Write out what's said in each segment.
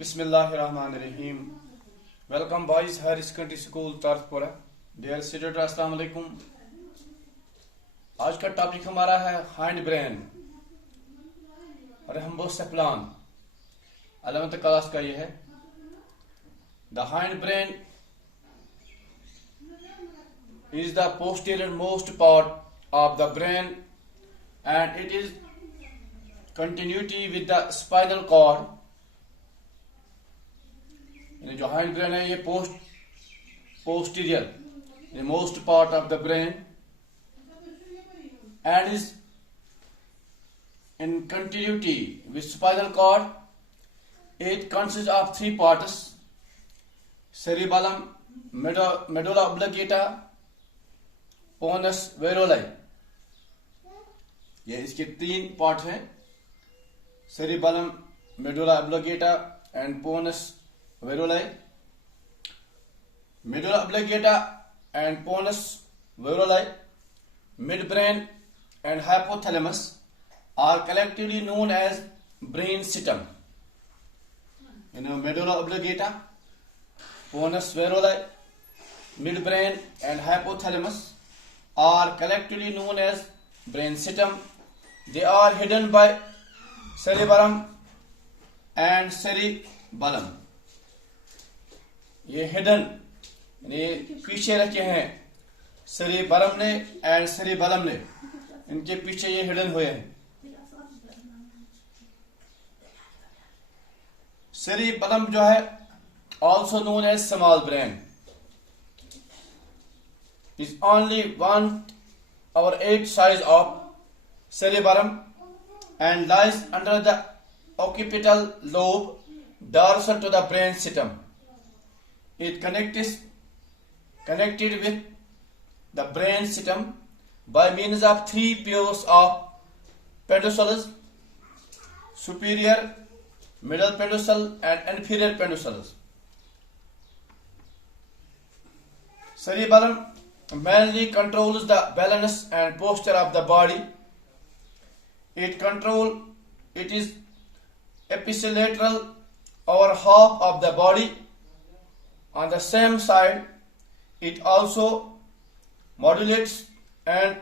बिस्मिल्लाहिर्रहमानिर्रहीम। Welcome boys higher secondary school Tarpura. Dear student अस्सलाम वालेकुम। आज का टॉपिक हमारा है हाइंड ब्रेन रहिम्बोसेफलन। 11th क्लास का ये है। The hind brain is the posterior most part of the brain and it is continuity with the spinal cord। यानी जो हाइंड ब्रेन है ये posterior most part of the brain and is in continuity with spinal cord। It consists of three parts: cerebellum, medulla oblongata, pons varolii. ये इसके तीन part हैं: cerebellum, medulla oblongata and pons varolii. Medulla oblongata and pons varolii, mid brain and hypothalamus are collectively known as brain system. Medulla oblongata, pons varolii, mid brain and hypothalamus are collectively known as brain system। They are hidden by cerebellum and cerebellum। ये hidden यानी पीछे रखे हैं cerebellum ने and cerebellum ने, इनके पीछे ये hidden हुए हैं। cerebellum जो है also known as small brain is only 1/8 size of cerebellum and lies under the occipital lobe dorsal to the brain system। It connected with the brain system by means of three pairs of pedicels: superior, middle pedicel and inferior pedicels। Cerebellum mainly controls the balance and posture of the body। It is ipsilateral over half of the body on the same side। It also modulates and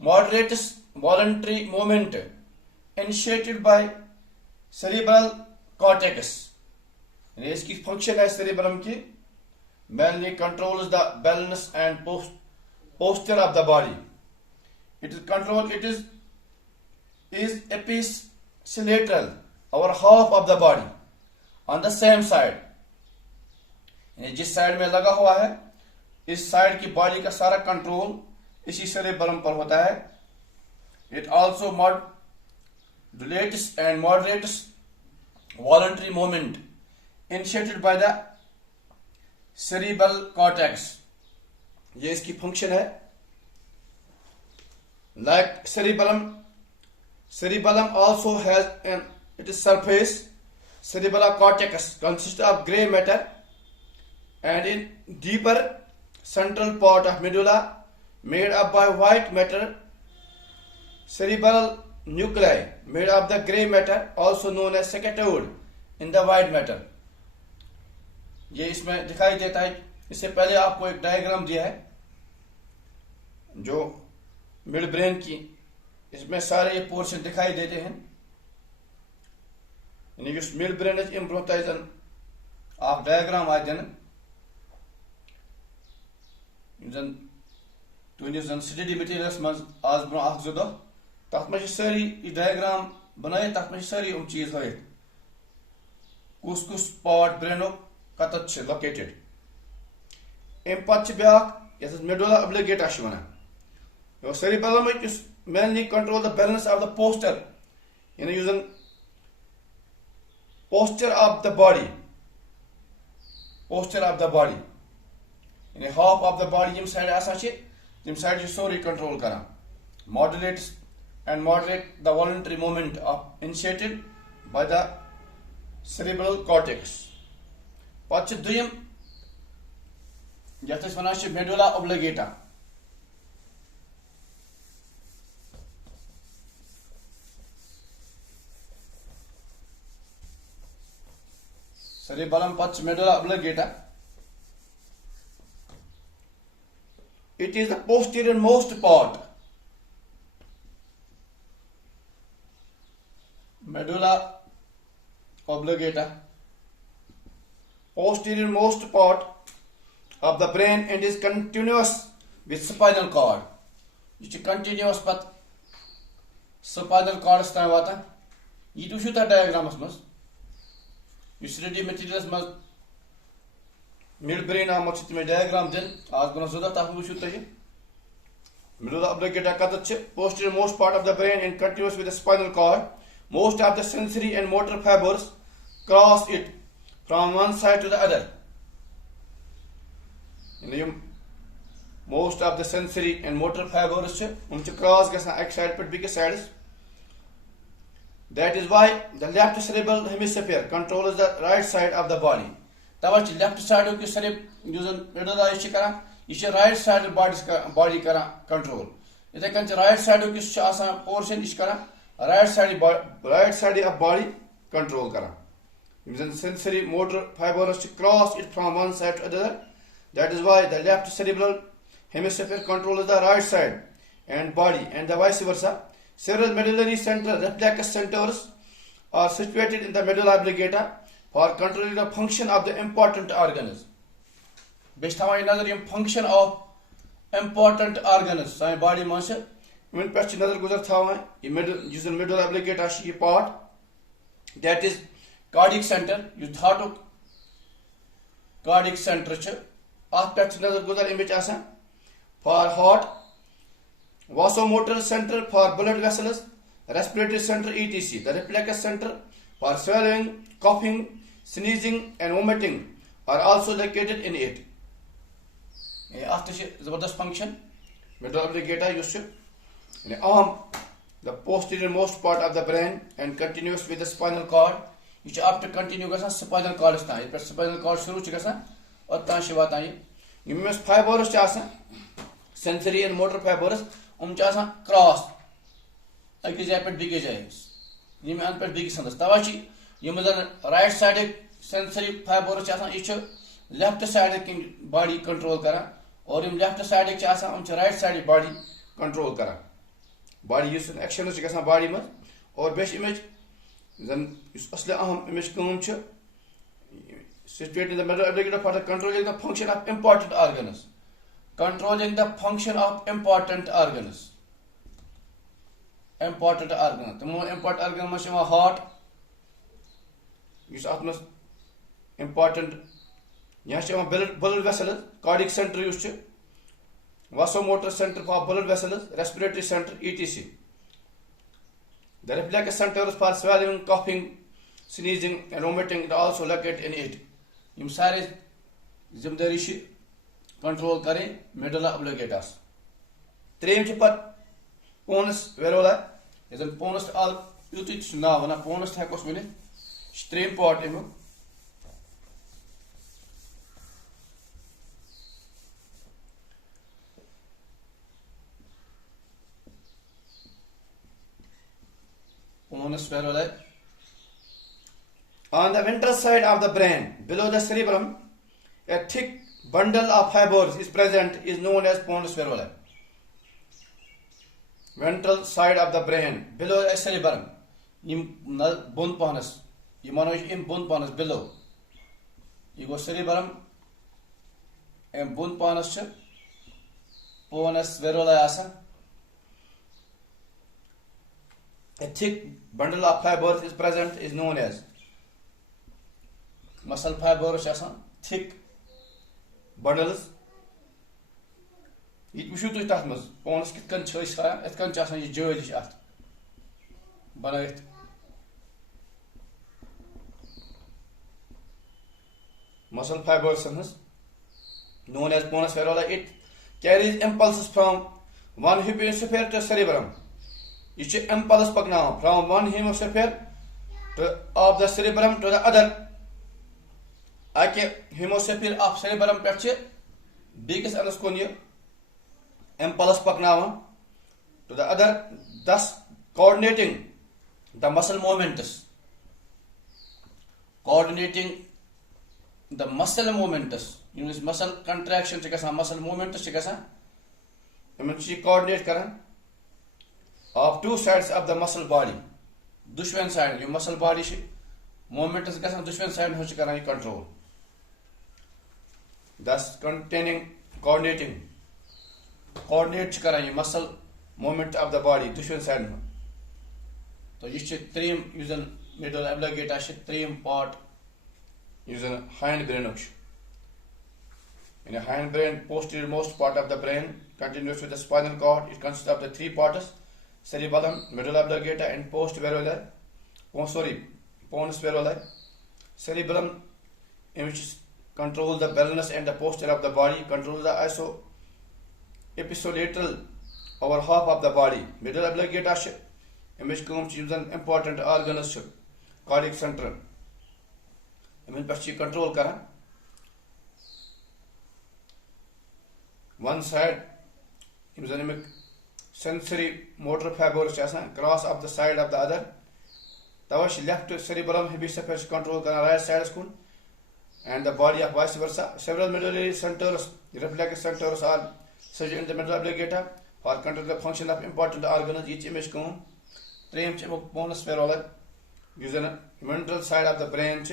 moderates voluntary movement initiated by cerebral cortex। इसकी function है cerebellum की, mainly controls the balance and posture of the body। It is ipsilateral over half of the body on the same side। जिस side में लगा हुआ है इस side की बॉडी का सारा कंट्रोल इसी सेरेबेलम पर होता है। It also modulates and moderates voluntary movement initiated by the cerebral cortex। ये इसकी फंक्शन है। Like cerebellum also has its surface। Cerebral cortex consists of gray matter and in deeper central part of medulla made up by white matter। Cerebral nuclei made of the gray matter also known as scattered in the white matter। ये इसमें दिखाई देता है। इससे पहले आपको एक diagram दिया है जो मिड ब्रेन की, इसमें सारे ये पोर्शन दिखाई देते हैं। मिड ब्रेन इम्प्रोटाइजन आप डायग्राम आज दिन तुझ स्टडी मटीरियल्स मज आज ब्रो अख जो दह तथ में सारी डायग्राम बनाए, तथ में सारी चीज हाथ कुस कुस पार्ट ब्रेनो कतत लोकेटेड। अम पे ब्या medulla oblongata one cerebellum mainly control the balance of the posture। using posture of the body half of the body यम साइड आसा तम साइड सोरी कंट्रोल करान। modulates and moderate the voluntary movement of initiated by the cerebral cortex। पे दुयम यथ वन medulla oblongata. cerebellum pats medulla oblongata. It is the posterior most part. Medulla oblongata, posterior most part of the brain and is continuous with spinal cord. It is continuous but spinal cord is watan. You should have diagrams mas. You ready materials mas midbrain amach me diagram then आज बना सोचा था हम शुरू तय medulla oblongata कतच posterior most part of the brain and continuous with the spinal cord. Most of the sensory and motor fibers cross it from one side to the other. Most of the sensory and motor fibers cross एक side पर big sides. That is why the left cerebral hemisphere controls the right side of the body. तवच left side of the cerebral medulla is right side of body control. इधर कंच right side of the portion is right side of body control kara. Sensory motor fibers cross it from one side to the other. That is why the left cerebral hemisphere controls the right side and body and the vice versa. Several medullary central reflex centers are situated in the medulla oblongata for controlling the function of the important organs. Based on another function of important organs, so body muscle. When patch another guzar thawa, use the medulla oblongata part, that is cardiac center. You thought of cardiac center. Off patch another guzar image asa for heart, vasomotor center for blood vessels, respiratory center etc. The reflex center for swallowing, coughing, sneezing and vomiting are also located in it. After zabardast function, medulla oblongata used to arm, the posterior most part of the brain and continuous with the spinal cord. You have to continue with the spinal cord. Spinal cord shuru chikasa or tanshi watan. You must fibers chasa, sensory and motor fibers, chasa cross. I can say big james. You may unpet big sons. Tawachi, you must right side sensory fibers chasa each left side body control kara or left side chasa right side body control kara. Body use action is body mas or best image then image situated in the medulla oblongata for the controlling the function of important organs. Controlling the function of important organs. Important organ. The more important organ must be heart. Use important. Yes, blood vessels, cardiac center used to. Vasomotor center for blood vessels, respiratory center, etc. The reflex centers for swallowing, coughing, sneezing, and vomiting are also located in it. Im sare zimdari control kare medulla oblongata. Three pat ponus verola is a ponus all utit now na ponus hakos minute. Stream part emo. On the ventral side of the brain, below the cerebellum, a thick bundle of fibers is present, is known as pons variola. Ventral side of the brain, below the cerebellum, bone ponus, you manage in bone ponus below. You go cerebellum and bone ponus variola asa. A thick bundle of fibers is present, is known as muscle fibers. Thick bundles. It should be that much. Ponus can choice. It can just be Jewish art. But it muscle fibers known as pons variola. It carries impulses from one hemisphere to cerebellum. Each impulse pagna from one hemisphere of the cerebellum to the other. Hemisphere of cerebellum patche biggest anasconia impulse pagna to the other, thus coordinating the muscle movements. Coordinating the muscle movements, muscle contraction, muscle movements, coordinate of two sides of the muscle body. Dushwan side, your muscle body movement is dushwan side control. Thus coordinate your muscle movement of the body, dushwan side. So you should trim using middle oblongate, trim part using hind brain. In a hind brain, posterior most part of the brain continues with the spinal cord. It consists of the three parts: cerebellum, medulla oblongata, and pons varolai. Cerebellum, in which controls the balance and the posture of the body, controls the ipsilateral over half of the body. Medulla oblongata, in which comes important organs, cardiac center, in which control one side, sensory motor fibers cross of the side of the other. Tawash left cerebellum hemisphere control right side and the body of vice versa. Several medullary centers, reflex centers are situated in the medulla oblongata for control the function of important organs. Each image come pons varolai using a ventral side of the brain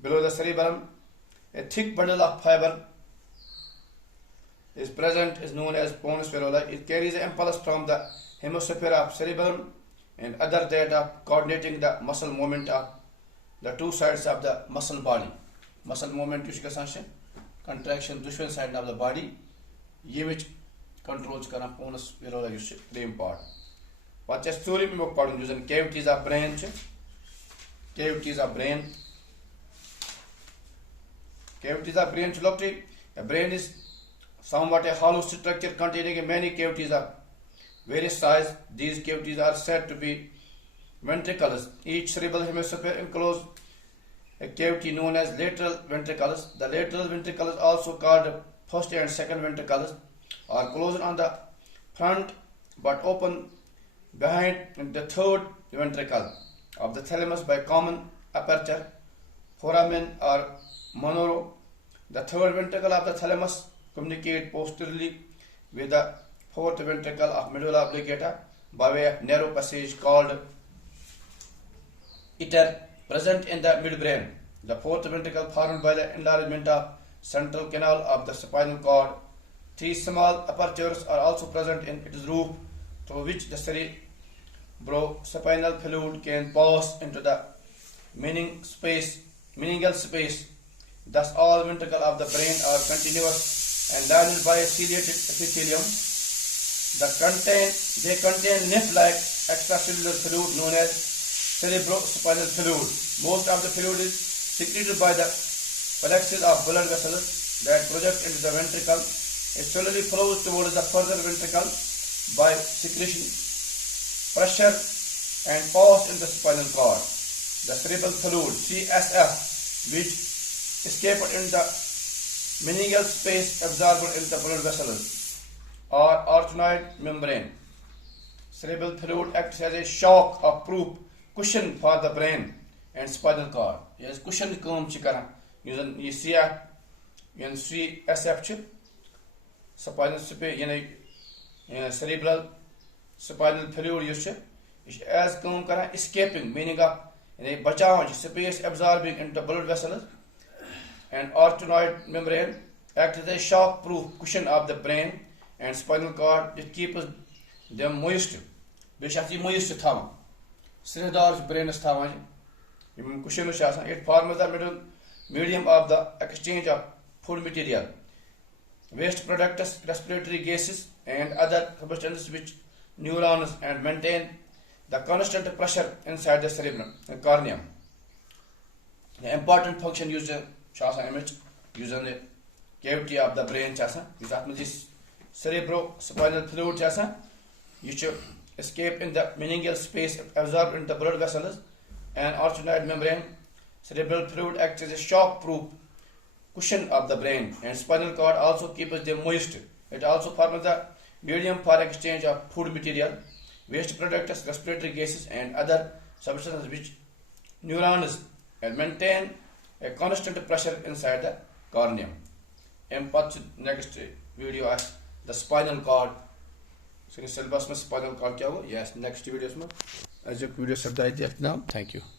below the cerebellum. A thick bundle of fiber is present, is known as pons varolai. It carries an impulse from the hemisphere of cerebellum and other that of coordinating the muscle movement of the two sides of the muscle body. Muscle movement contraction dushwan side of the body, which controls pons varolai trim part. What just story me pardon using cavities of brain. Cavities of brain. Cavities of brain. The brain is somewhat a hollow structure containing many cavities of various size. These cavities are said to be ventricles. Each cerebral hemisphere encloses a cavity known as lateral ventricles. The lateral ventricles, also called first and second ventricles, are closed on the front but open behind the third ventricle of the thalamus by common aperture, foramen or monoro. The third ventricle of the thalamus communicates posteriorly with the fourth ventricle of medulla oblongata by way of narrow passage called iter, present in the midbrain. The fourth ventricle formed by the enlargement of central canal of the spinal cord. Three small apertures are also present in its roof, through which the cerebrospinal fluid can pass into the meningeal space. Thus, all ventricles of the brain are continuous and lined by a ciliated epithelium. They contain nymph-like extracellular fluid known as cerebrospinal fluid. Most of the fluid is secreted by the plexus of blood vessels that project into the ventricle. It slowly flows towards the further ventricle by secretion, pressure, and pass in the spinal cord. The cerebral fluid (CSF), which escaped in the meningeal space, absorbed in the blood vessels or arachnoid membrane. Cerebral fluid acts as a shock or proof cushion for the brain and spinal cord. Yes, cushion kaam chikara. Using CSF spinal space, cerebral spinal fluid is as kaam kara escaping, meaning of bachav space absorbing into blood vessels and arachnoid membrane, acts as a shock proof cushion of the brain and spinal cord. It keeps them moist. Beshati moist thavan. Sridar brain is thavan. Cushion it forms the medium of the exchange of food material, waste products, respiratory gases, and other substances which neurons and maintain the constant pressure inside the cerebrum and cornea. The important function used image using the cavity of the brain is cerebrospinal fluid which escape in the meningeal space, absorbed in the blood vessels and arachnoid membrane. Cerebral fluid acts as a shock-proof cushion of the brain and spinal cord, also keeps them moist. It also forms the medium for exchange of food material, waste products, respiratory gases, and other substances which neurons and maintain a constant pressure inside the cornea. Next video as the spinal cord. So syllabus में spinal cord क्या हो? Yes, next video में. आज एक video सब्दा है. Now, thank you.